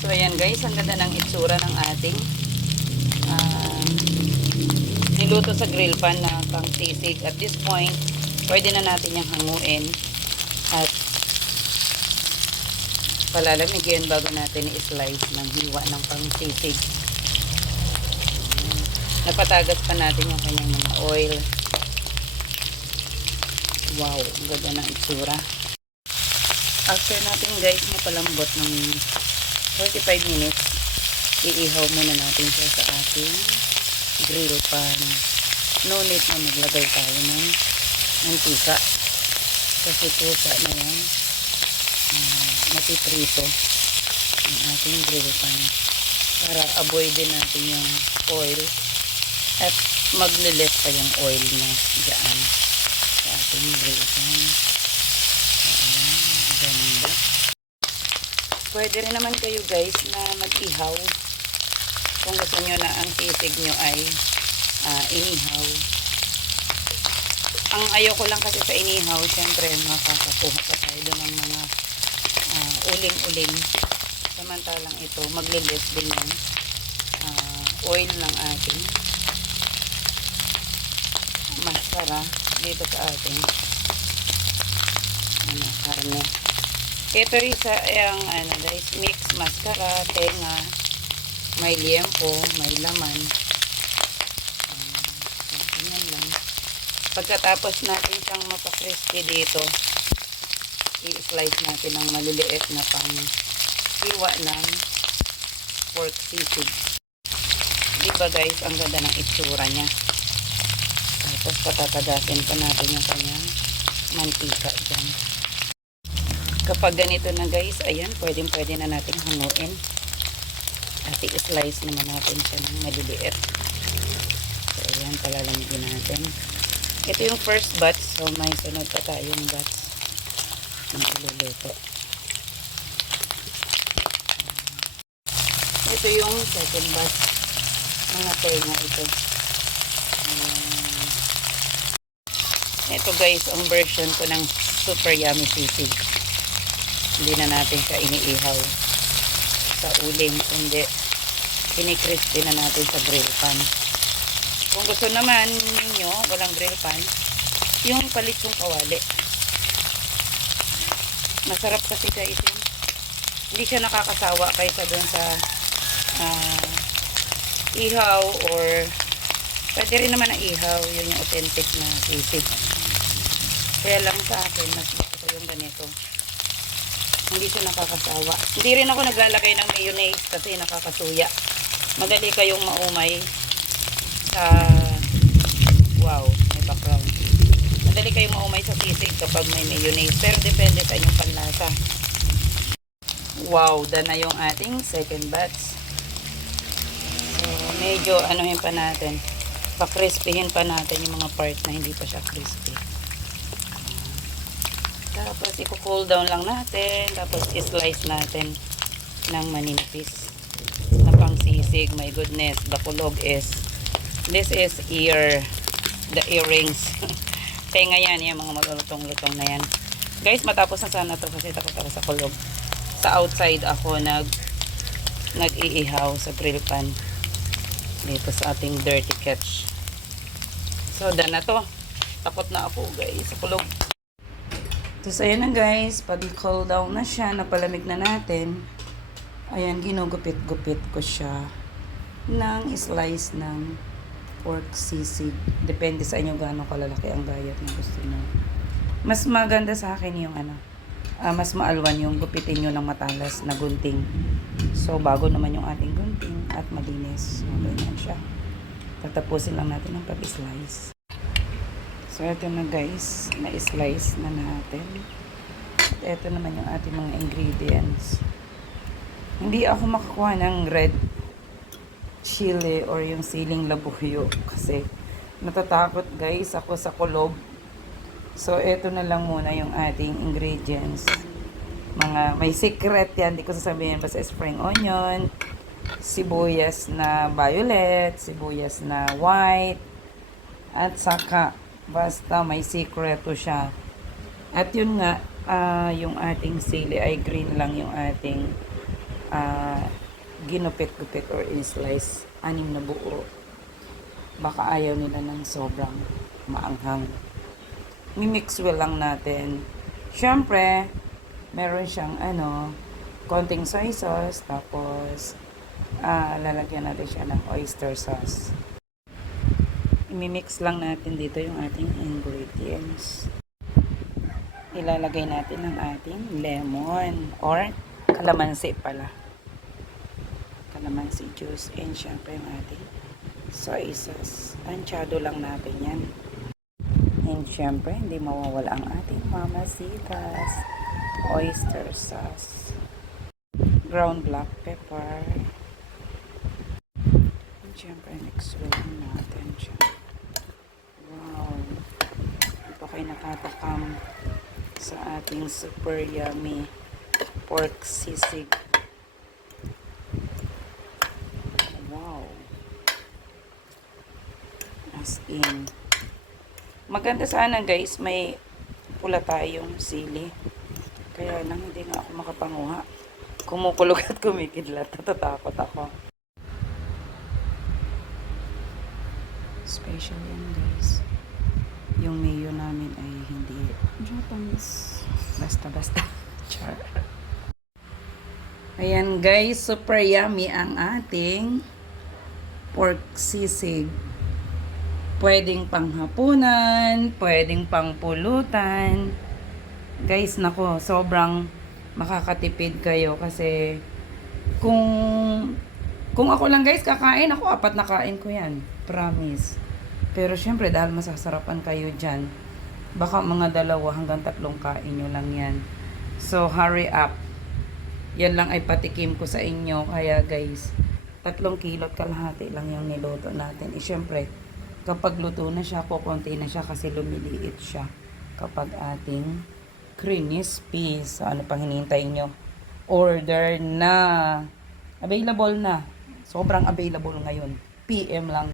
So ayan guys, ang ganda ng itsura ng ating niluto sa grill pan na pang sisig. At this point, pwede na natin yung hanguin at palalamigin bago natin i-slice ng hiwa ng pang sisig. Napatagas pa natin yung kanyang mga oil. Wow, ang ganda ng itsura. After natin guys napalambot ng 45 minutes, iihaw muna natin siya sa ating grill pan. No need na maglagay tayo ng mantika kasi pusa na yan matiprito ang ating grill pan para avoid din natin yung oil at maglilis pa yung oil na dyan sa ating grill pan. Ayan, ganda. Pwede rin naman kayo guys na mag-ihaw kung gusto nyo na ang sisig nyo ay inihaw. Ang ayoko lang kasi sa inihaw, syempre makakakuha pa tayo doon ng mga uling-uling. Samantalang ito, maglilis din yung oil ng ating mascara dito sa ating karne. Ito rin sa guys, mix mascara, tenga, may liempo, may laman. Ganyan lang. Pagkatapos natin siyang mapakrispy dito, i-slice natin ng maliliit na pang hiwa ng pork sisig. Diba guys, ang ganda ng itsura niya. Tapos patatagasin pa natin yung kanyang mantika dyan. Kapag ganito na guys, ayan, pwede na natin hanguin. At i-slice naman natin siya ng maliliit. So ayan, palalamigin natin. Ito yung first batch, so may sunod pa tayong batch ng iluluto. Ito yung second batch. Mga tenga ito. Ito guys, ang version ko ng super yummy sisig. Hindi na natin siya iniihaw sa uling, hindi kinikrispy na natin sa grill pan. Kung gusto naman ninyo walang grill pan, yung palit yung kawali, masarap kasi guys yun. Hindi siya nakakasawa kaysa dun sa ihaw, or pwede rin naman ang ihaw, yun yung authentic na sisig. Kaya lang sa akin mas gusto ko yung ganito, hindi siya nakakasawa. Hindi rin ako naglalagay ng mayonnaise kasi nakakasuya. Madali kayong maumay sa wow, may background. Madali kayong maumay sa sisig kapag may mayonnaise, pero depende sa inyong panlasa. Wow, done na yung ating second batch. So medyo anuhin pa natin, pa-crispyhin pa natin yung mga part na hindi pa siya crispy. Tapos i-cool down lang natin, tapos i-slice natin ng maninipis na pang sisig. My goodness, the kulog is, this is the earrings. Tenga yan, yung mga malulutong-lutong na yan. Guys, matapos na sana ito kasi takot ako sa kulog. Sa outside ako nag-iihaw sa grill pan dito sa ating dirty catch. So done na to. Takot na ako guys sa kulog. So ayan na guys, pag cool down na siya, napalamig na natin, ayan, ginugupit-gupit ko siya ng slice ng pork sisig. Depende sa inyo gaano kalalaki ang gayat na gusto nyo. Mas maganda sa akin yung mas maalwan yung gupitin nyo ng matalas na gunting. So bago naman yung ating gunting at malinis. So ganyan siya. Tatapusin lang natin ang pag-slice. So, ito na guys, na-slice na natin. At ito naman yung ating mga ingredients. Hindi ako makakuha ng red chili or yung siling labuyo kasi natatakot guys ako sa kulog. So, ito na lang muna yung ating ingredients. May secret yan, hindi ko sasabihin, basta spring onion, sibuyas na violet, sibuyas na white, at saka basta may sikreto siya. At yun nga, yung ating sili ay green lang yung ating ginupit-gupit or in-slice, 6 na buo. Baka ayaw nila ng sobrang maanghang. Mi-mix well lang natin. Siyempre, meron siyang konting soy sauce, tapos lalagyan natin siya ng oyster sauce. I-mix lang natin dito yung ating ingredients. Ilalagay natin ang ating lemon or kalamansi pala. Kalamansi juice, and syempre yung ating soy sauce. Tansyado lang natin yan. And syempre, hindi mawawala ang ating mamasitas. Oyster sauce. Ground black pepper. And syempre, mix well natin siya. Wow. Hindi pa kayo natatakam sa ating super yummy pork sisig. Wow. As in. Maganda sana guys, may pula tayong sili. Kaya lang hindi nga ako makapanguha. Kumukulog at kumikidlat. Natatakot ako. Special yan guys. Yung mayo namin ay hindi Japanese. Basta-basta. Char. Ayan guys, super yummy ang ating pork sisig. Pwedeng panghapunan, pwedeng pangpulutan. Guys, nako, sobrang makakatipid kayo kasi kung ako lang guys kakain, ako 4 na kain ko yan. Promise. Pero syempre dahil masasarapan kayo dyan, baka mga 2 hanggang 3 kain nyo lang yan. So hurry up. Yan lang ay patikim ko sa inyo. Kaya guys, 3 kilot kalahati lang yung niluto natin. Syempre, kapag luto na siya, kukunti na siya kasi lumiliit siya kapag ating crispy. So, ano pang hinihintay nyo? Order na! Available na. Sobrang available ngayon. PM lang.